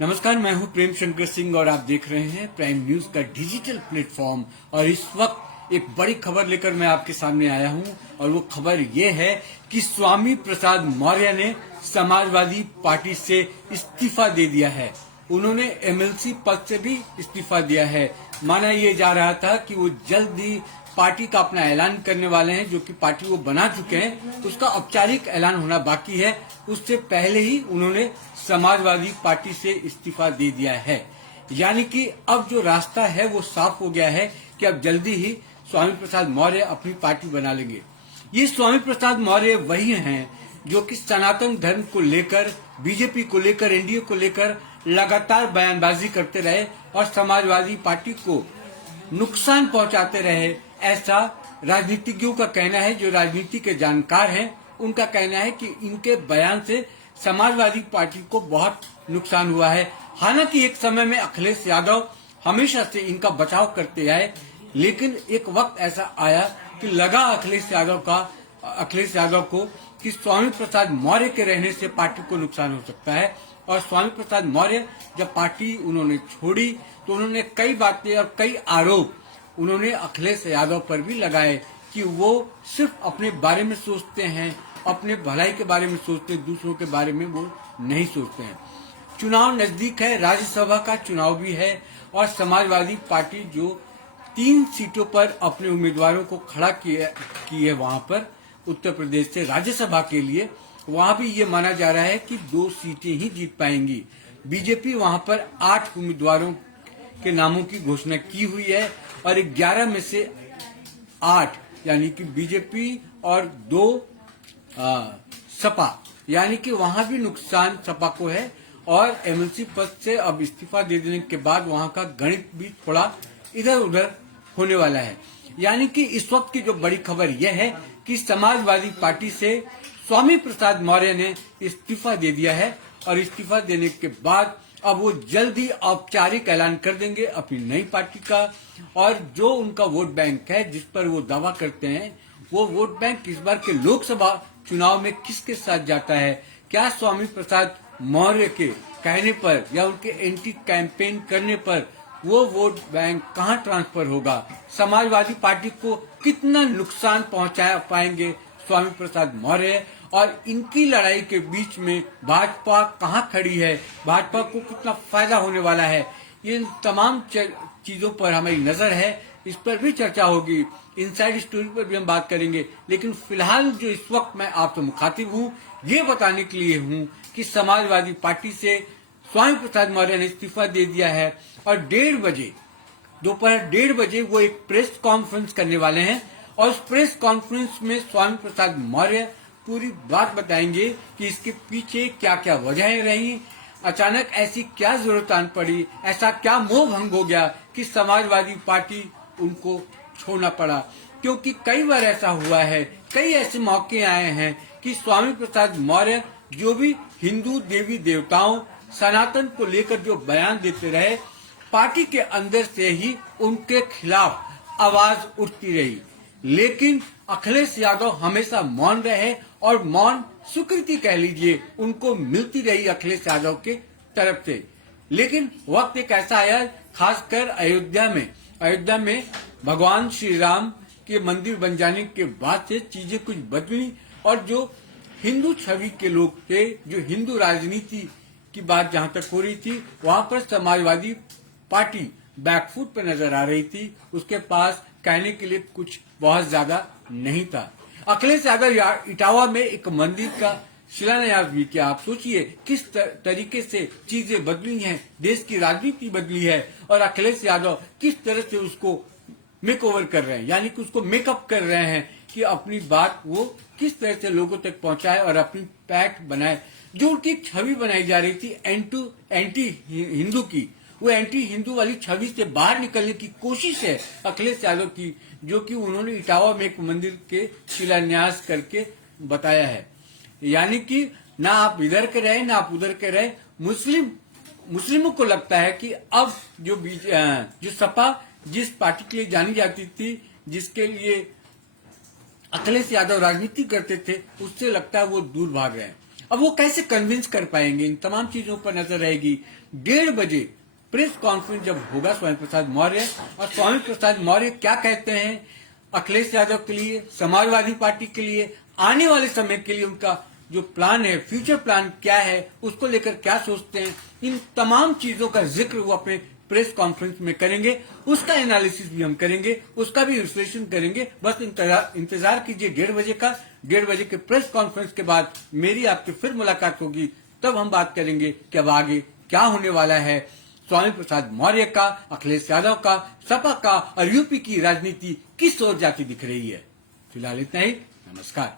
नमस्कार, मैं हूं प्रेम शंकर सिंह और आप देख रहे हैं प्राइम न्यूज का डिजिटल प्लेटफॉर्म। और इस वक्त एक बड़ी खबर लेकर मैं आपके सामने आया हूं और वो खबर ये है कि स्वामी प्रसाद मौर्य ने समाजवादी पार्टी से इस्तीफा दे दिया है। उन्होंने एमएलसी पद से भी इस्तीफा दिया है। माना यह जा रहा था कि वो जल्द ही पार्टी का अपना ऐलान करने वाले हैं, जो कि पार्टी वो बना चुके हैं, उसका औपचारिक ऐलान होना बाकी है। उससे पहले ही उन्होंने समाजवादी पार्टी से इस्तीफा दे दिया है। यानी कि अब जो रास्ता है वो साफ हो गया है कि अब जल्दी ही स्वामी प्रसाद मौर्य अपनी पार्टी बना लेंगे। ये स्वामी प्रसाद मौर्य वही हैं जो कि सनातन धर्म को लेकर, बीजेपी को लेकर, एनडीए को लेकर लगातार बयानबाजी करते रहे और समाजवादी पार्टी को नुकसान पहुंचाते रहे। ऐसा राजनीतिज्ञों का कहना है, जो राजनीति के जानकार हैं उनका कहना है कि इनके बयान से समाजवादी पार्टी को बहुत नुकसान हुआ है। हालांकि एक समय में अखिलेश यादव हमेशा से इनका बचाव करते आए, लेकिन एक वक्त ऐसा आया कि लगा अखिलेश यादव को कि स्वामी प्रसाद मौर्य के रहने से पार्टी को नुकसान हो सकता है। और स्वामी प्रसाद मौर्य जब पार्टी उन्होंने छोड़ी तो उन्होंने कई बातें और कई आरोप उन्होंने अखिलेश यादव पर भी लगाए कि वो सिर्फ अपने बारे में सोचते हैं, अपने भलाई के बारे में सोचते हैं, दूसरों के बारे में वो नहीं सोचते हैं। चुनाव नजदीक है, राज्यसभा का चुनाव भी है और समाजवादी पार्टी जो 3 सीटों पर अपने उम्मीदवारों को खड़ा की है वहां पर उत्तर प्रदेश से राज्यसभा के लिए, वहां भी ये माना जा रहा है कि 2 सीटें ही जीत पाएंगी। बीजेपी वहां पर 8 उम्मीदवारों के नामों की घोषणा की हुई है और 11 में से 8 यानी कि बीजेपी और 2 सपा, यानी कि वहां भी नुकसान सपा को है। और एमएलसी पद से अब इस्तीफा दे देने के बाद वहां का गणित भी थोड़ा इधर उधर होने वाला है। यानी कि इस वक्त की जो बड़ी खबर यह है कि समाजवादी पार्टी से स्वामी प्रसाद मौर्य ने इस्तीफा दे दिया है और इस्तीफा देने के बाद अब वो जल्द ही औपचारिक ऐलान कर देंगे अपनी नई पार्टी का। और जो उनका वोट बैंक है, जिस पर वो दावा करते हैं, वो वोट बैंक इस बार के लोकसभा चुनाव में किसके साथ जाता है, क्या स्वामी प्रसाद मौर्य के कहने पर या उनके एंटी कैंपेन करने पर वो वोट बैंक कहां ट्रांसफर होगा, समाजवादी पार्टी को कितना नुकसान पहुंचा पाएंगे स्वामी प्रसाद मौर्य, और इनकी लड़ाई के बीच में भाजपा कहां खड़ी है, भाजपा को कितना फायदा होने वाला है, ये तमाम चीजों पर हमारी नजर है। इस पर भी चर्चा होगी, इनसाइड स्टोरी पर भी हम बात करेंगे। लेकिन फिलहाल जो इस वक्त मैं आपसे मुखातिब हूं, ये बताने के लिए हूं कि समाजवादी पार्टी से स्वामी प्रसाद मौर्य ने इस्तीफा दे दिया है और दोपहर 1:30 बजे वो एक प्रेस कॉन्फ्रेंस करने वाले हैं और उस प्रेस कॉन्फ्रेंस में स्वामी प्रसाद मौर्य पूरी बात बताएंगे कि इसके पीछे क्या क्या वजहें रही, अचानक ऐसी क्या जरूरत आन पड़ी, ऐसा क्या मोह भंग हो गया कि समाजवादी पार्टी उनको छोड़ना पड़ा। क्योंकि कई बार ऐसा हुआ है, कई ऐसे मौके आए हैं कि स्वामी प्रसाद मौर्य जो भी हिंदू देवी देवताओं, सनातन को लेकर जो बयान देते रहे, पार्टी के अंदर से ही उनके खिलाफ आवाज उठती रही। लेकिन अखिलेश यादव हमेशा मौन रहे और मौन स्वीकृति कह लीजिए उनको मिलती रही अखिलेश यादव के तरफ से। लेकिन वक्त एक ऐसा आया, खासकर अयोध्या में भगवान श्री राम के मंदिर बन जाने के बाद से चीजें कुछ बदली और जो हिंदू छवि के लोग थे, जो हिंदू राजनीति की बात जहां तक हो रही थी, वहां पर समाजवादी पार्टी बैकफुट पे नजर आ रही थी। उसके पास कहने के लिए कुछ बहुत ज्यादा नहीं था। अखिलेश यादव इटावा में एक मंदिर का शिलान्यास भी किया। आप सोचिए किस तरीके से चीजें बदली हैं, देश की राजनीति बदली है और अखिलेश यादव किस तरह से उसको मेकओवर कर रहे हैं, यानी कि उसको मेकअप कर रहे हैं कि अपनी बात वो किस तरह से लोगों तक पहुंचाए और अपनी पैठ बनाए। जो उनकी छवि बनाई जा रही थी एंटी हिंदू की, वो एंटी हिंदू वाली छवि से बाहर निकलने की कोशिश है अखिलेश यादव की, जो कि उन्होंने इटावा में एक मंदिर के शिलान्यास करके बताया है। यानी कि ना आप इधर के रहे ना आप उधर के रहे, मुस्लिमों को लगता है कि अब जो सपा जिस पार्टी के लिए जानी जाती थी, जिसके लिए अखिलेश यादव राजनीति करते थे, उससे लगता है वो दूर भाग रहे हैं। अब वो कैसे कन्विंस कर पाएंगे, इन तमाम चीजों पर नजर रहेगी। 1:30 बजे प्रेस कॉन्फ्रेंस जब होगा स्वामी प्रसाद मौर्य, और स्वामी प्रसाद मौर्य क्या कहते हैं अखिलेश यादव के लिए, समाजवादी पार्टी के लिए, आने वाले समय के लिए उनका जो प्लान है, फ्यूचर प्लान क्या है, उसको लेकर क्या सोचते हैं, इन तमाम चीजों का जिक्र वो अपने प्रेस कॉन्फ्रेंस में करेंगे। उसका एनालिसिस भी हम करेंगे, उसका भी विश्लेषण करेंगे। बस इंतजार कीजिए 1:30 बजे का। 1:30 बजे के प्रेस कॉन्फ्रेंस के बाद मेरी आपकी फिर मुलाकात होगी, तब हम बात करेंगे कि अब आगे क्या होने वाला है। स्वामी प्रसाद मौर्य का, अखिलेश यादव का, सपा का और यूपी की राजनीति किस ओर जाती दिख रही है। फिलहाल इतना ही। नमस्कार।